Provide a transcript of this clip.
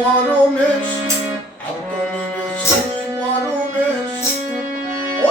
পরমেশ আপনি সেই পরমেশ ও